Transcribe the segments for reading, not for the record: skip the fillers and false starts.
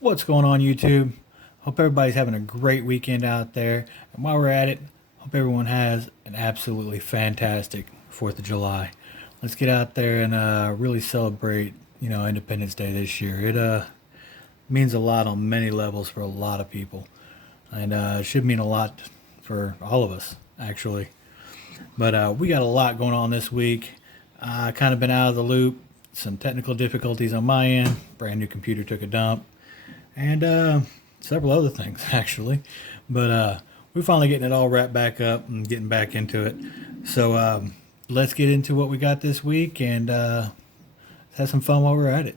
What's going on, YouTube? Hope everybody's having a great weekend out there. And while we're at it, hope everyone has an absolutely fantastic 4th of July. Let's get out there and really celebrate, Independence Day this year. It means a lot on many levels for a lot of people. And it should mean a lot for all of us, actually. But we got a lot going on this week. I kind of been out of the loop. Some technical difficulties on my end. Brand new computer took a dump and several other things actually. But we're finally getting it all wrapped back up and getting back into it. So let's get into what we got this week and have some fun while we're at it.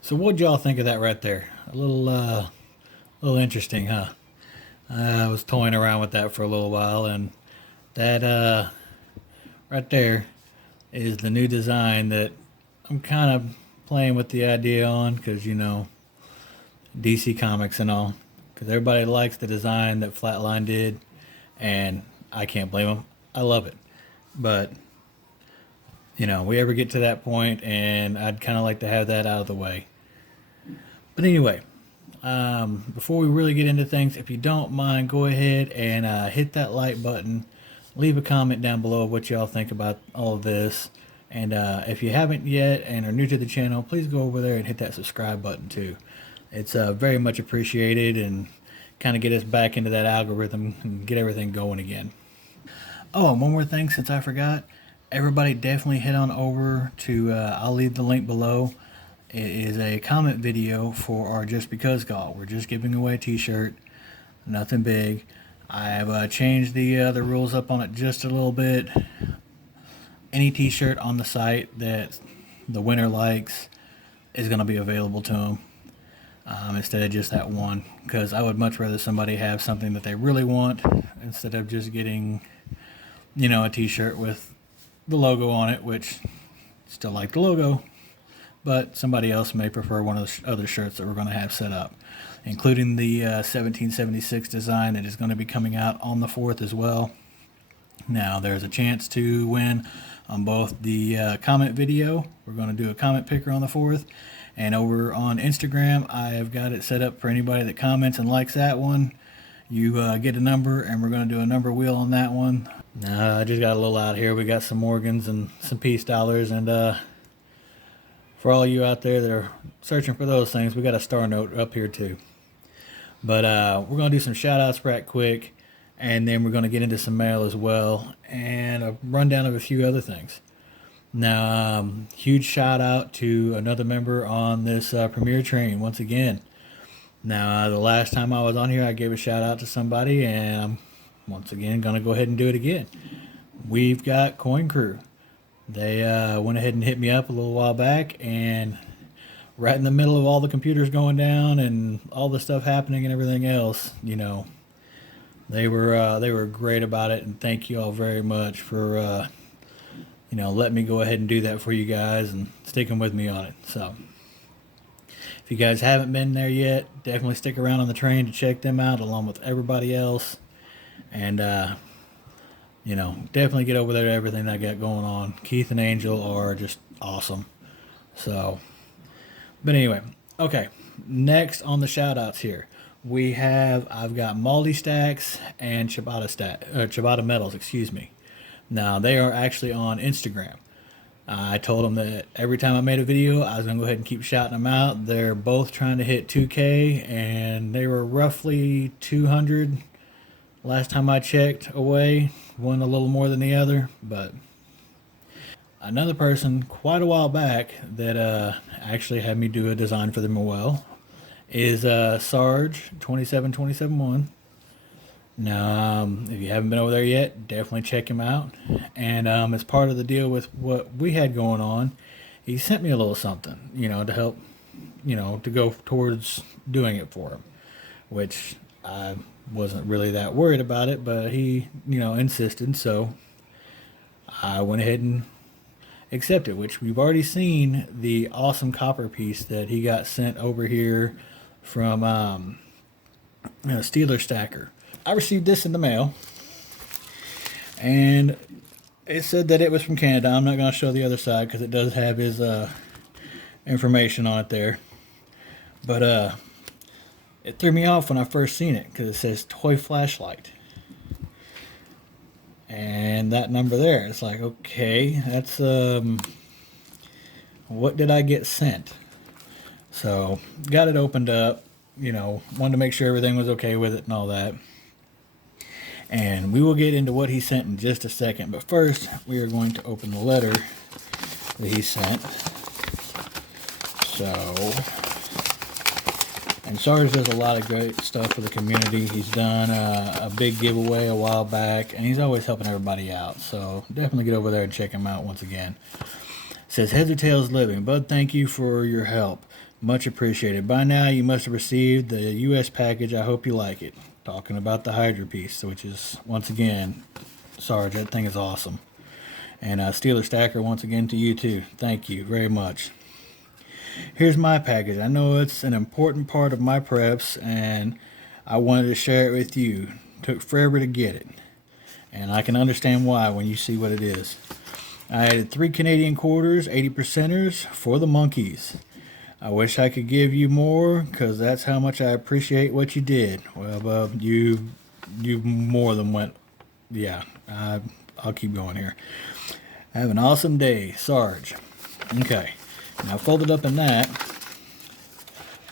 So what'd y'all think of that right there? A little interesting, huh? I was toying around with that for a little while, and that right there is the new design that I'm kind of playing with the idea on, because DC Comics and all, because everybody likes the design that Flatline did, and I can't blame them. I love it, but we ever get to that point, and I'd kind of like to have that out of the way. But anyway, before we really get into things, if you don't mind, go ahead and hit that like button. Leave a comment down below what y'all think about all of this. And if you haven't yet and are new to the channel, please go over there and hit that subscribe button too. It's very much appreciated and kind of get us back into that algorithm and get everything going again. Oh, and one more thing since I forgot. Everybody definitely head on over to, I'll leave the link below. It is a comment video for our Just Because call. We're just giving away a t-shirt, nothing big. I have changed the rules up on it just a little bit. Any t-shirt on the site that the winner likes is going to be available to them instead of just that one, because I would much rather somebody have something that they really want instead of just getting a t-shirt with the logo on it, which still like the logo, but somebody else may prefer one of the other shirts that we're going to have set up, including the 1776 design that is going to be coming out on the 4th as well. Now, there's a chance to win on both the comment video. We're going to do a comment picker on the 4th. And over on Instagram, I have got it set up for anybody that comments and likes that one. You get a number, and we're going to do a number wheel on that one. Now, I just got a little out here. We got some Morgans and some peace dollars, and for all you out there that are searching for those things, we got a star note up here too. But we're going to do some shout outs right quick, and then we're going to get into some mail as well, and a rundown of a few other things. Now, huge shout out to another member on this premiere train once again. Now, the last time I was on here, I gave a shout out to somebody, and I'm once again going to go ahead and do it again. We've got Coin Crew. They went ahead and hit me up a little while back, and right in the middle of all the computers going down and all the stuff happening and everything else, they were great about it, and thank you all very much for letting me go ahead and do that for you guys and sticking with me on it. So if you guys haven't been there yet, definitely stick around on the train to check them out along with everybody else, and definitely get over there to everything I got going on. Keith and Angel are just awesome. So, but anyway, okay. Next on the shout outs here, I've got Maldi Stacks and Ciabatta Metals, excuse me. Now, they are actually on Instagram. I told them that every time I made a video, I was going to go ahead and keep shouting them out. They're both trying to hit 2K, and they were roughly 200 last time I checked away. One a little more than the other, but another person quite a while back that actually had me do a design for them as well is Sarge 27271. Now, if you haven't been over there yet, definitely check him out. And as part of the deal with what we had going on, he sent me a little something, to help, to go towards doing it for him, which I wasn't really that worried about it, but he, insisted, so I went ahead and accepted, which we've already seen the awesome copper piece that he got sent over here from Steeler Stacker. I received this in the mail, and it said that it was from Canada. I'm not going to show the other side because it does have his information on it there. But it threw me off when I first seen it because it says toy flashlight. And that number there, it's like, okay, that's, what did I get sent? So, got it opened up, wanted to make sure everything was okay with it and all that. And we will get into what he sent in just a second. But first, we are going to open the letter that he sent. So, and Sarge does a lot of great stuff for the community. He's done a big giveaway a while back, and he's always helping everybody out. So, definitely get over there and check him out once again. It says, Heads or Tails Living. Bud, thank you for your help. Much appreciated. By now, you must have received the U.S. package. I hope you like it. Talking about the Hydra piece, which is, once again, Sarge, that thing is awesome. And Steeler Stacker, once again, to you too. Thank you very much. Here's my package. I know it's an important part of my preps, and I wanted to share it with you. Took forever to get it, and I can understand why when you see what it is. I added 3 Canadian quarters, 80%ers for the monkeys. I wish I could give you more, because that's how much I appreciate what you did. Well, you more than went. Yeah, I'll keep going here. Have an awesome day, Sarge. Okay, now folded up in that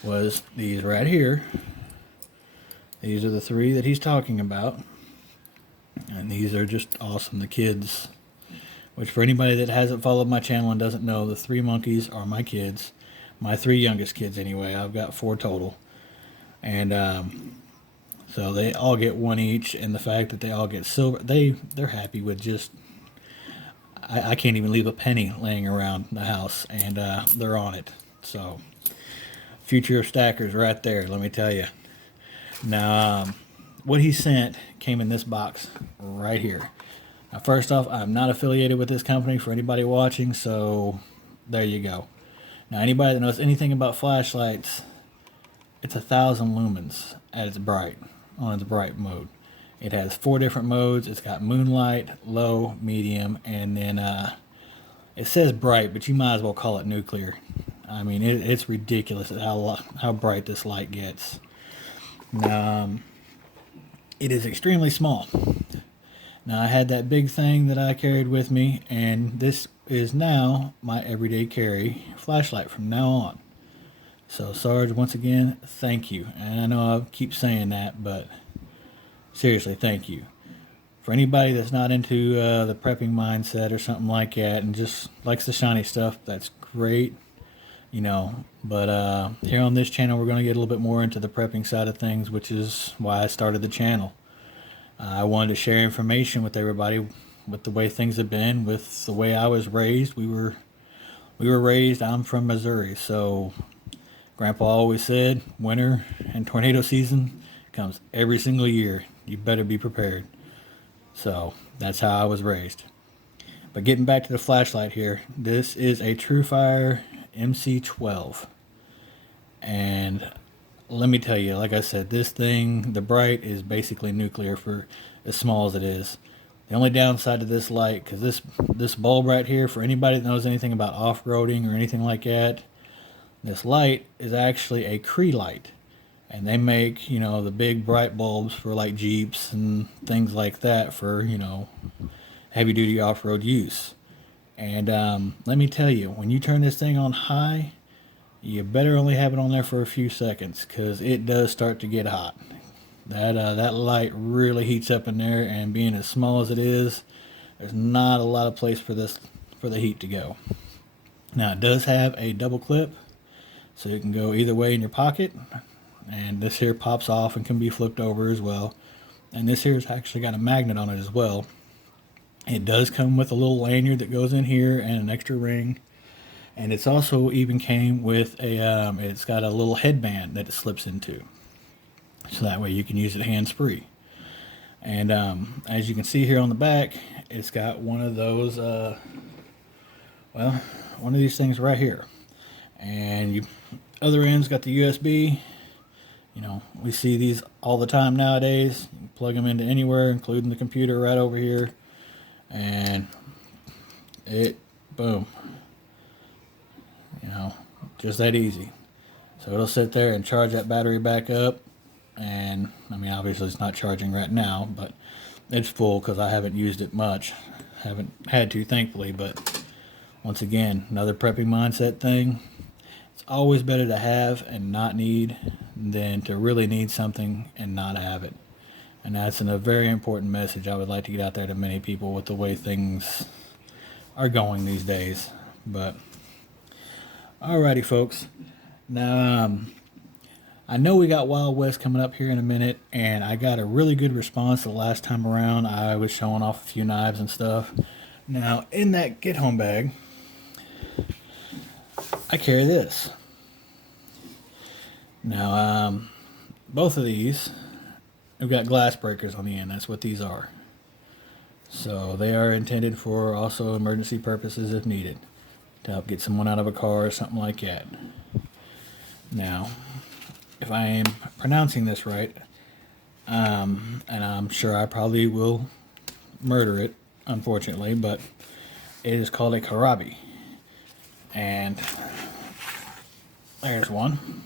was these right here. These are the 3 that he's talking about. And these are just awesome. The kids, which for anybody that hasn't followed my channel and doesn't know, the 3 monkeys are my kids. My 3 youngest kids anyway. I've got 4 total. And so they all get 1 each, and the fact that they all get silver, they're happy with just, I can't even leave a penny laying around the house, and they're on it. So future of stackers right there, let me tell you. Now what he sent came in this box right here. Now first off, I'm not affiliated with this company for anybody watching, so there you go. Now, anybody that knows anything about flashlights, it's 1,000 lumens at its bright, on its bright mode. It has 4 different modes. It's got moonlight, low, medium, and then it says bright, but you might as well call it nuclear. I mean, it's ridiculous at how bright this light gets. Now, it is extremely small. Now, I had that big thing that I carried with me, and this is now my everyday carry flashlight from now on. So, Sarge, once again, thank you. And I know I keep saying that, but seriously, thank you. For anybody that's not into the prepping mindset or something like that and just likes the shiny stuff, that's great, But here on this channel, we're going to get a little bit more into the prepping side of things, which is why I started the channel. I wanted to share information with everybody with the way things have been, with the way I was raised. We were raised, I'm from Missouri, so Grandpa always said winter and tornado season comes every single year. You better be prepared. So that's how I was raised. But getting back to the flashlight here, this is a TrueFire MC12. And let me tell you, like I said, this thing, the bright, is basically nuclear for as small as it is. The only downside to this light, because this bulb right here, for anybody that knows anything about off-roading or anything like that, this light is actually a Kukri light. And they make, the big bright bulbs for like Jeeps and things like that for, heavy-duty off-road use. And let me tell you, when you turn this thing on high, you better only have it on there for a few seconds, because it does start to get hot. That light really heats up in there, and being as small as it is, there's not a lot of place for the heat to go. Now it does have a double clip, so it can go either way in your pocket, and this here pops off and can be flipped over as well. And this here's actually got a magnet on it as well. It does come with a little lanyard that goes in here and an extra ring. And it's also even came with it's got a little headband that it slips into. so that way you can use it hands-free. And as you can see here on the back, it's got one of those, one of these things right here. And you, other end's got the USB. You know, we see these all the time nowadays. You can plug them into anywhere, including the computer right over here. And it, boom. You know, just that easy. So it'll sit there and charge that battery back up. And I mean, obviously it's not charging right now, but it's full because I haven't used it much. Haven't had to, thankfully. But once again, another prepping mindset thing. It's always better to have and not need than to really need something and not have it. And that's a very important message I would like to get out there to many people with the way things are going these days. But alrighty, folks. Now, I know we got Wild West coming up here in a minute, and I got a really good response the last time around. I was showing off a few knives and stuff. Now, in that get home bag, I carry this. Now, both of these have got glass breakers on the end. That's what these are. So they are intended for also emergency purposes if needed, to help get someone out of a car or something like that. Now, if I am pronouncing this right, and I'm sure I probably will murder it, unfortunately, but it is called a karabi. And there's one.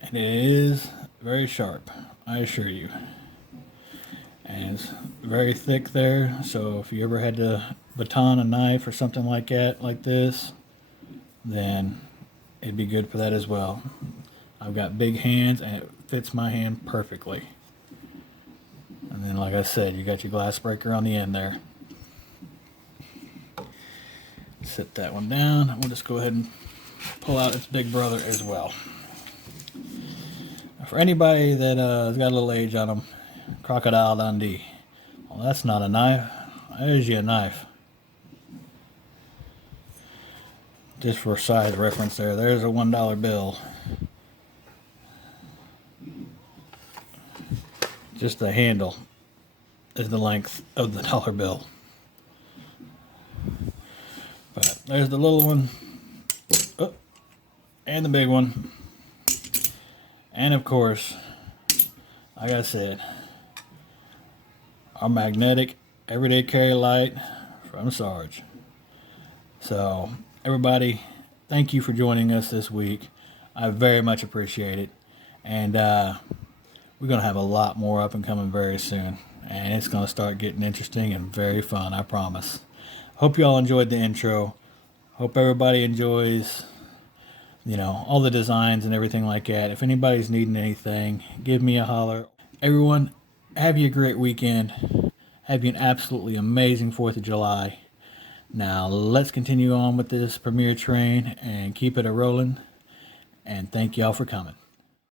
And it is very sharp, I assure you. And it's very thick there, so if you ever had to baton a knife or something like that, like this, then it'd be good for that as well. I've got big hands and it fits my hand perfectly. And then, like I said, you got your glass breaker on the end there. Set that one down. We'll just go ahead and pull out its big brother as well. For anybody that has got a little age on them, Crocodile Dundee. Well, that's not a knife. There's you a knife. Just for size reference there, there's a $1 bill. Just the handle is the length of the dollar bill. But there's the little one, oh, and the big one. And of course, like I said, our magnetic everyday carry light from Sarge. So, everybody, thank you for joining us this week. I very much appreciate it. And we're going to have a lot more up and coming very soon. And it's going to start getting interesting and very fun, I promise. Hope you all enjoyed the intro. Hope everybody enjoys, you know, all the designs and everything like that. If anybody's needing anything, give me a holler. Everyone, have you a great weekend. Have you an absolutely amazing 4th of July. Now, let's continue on with this premiere train and keep it a rolling. And thank y'all for coming.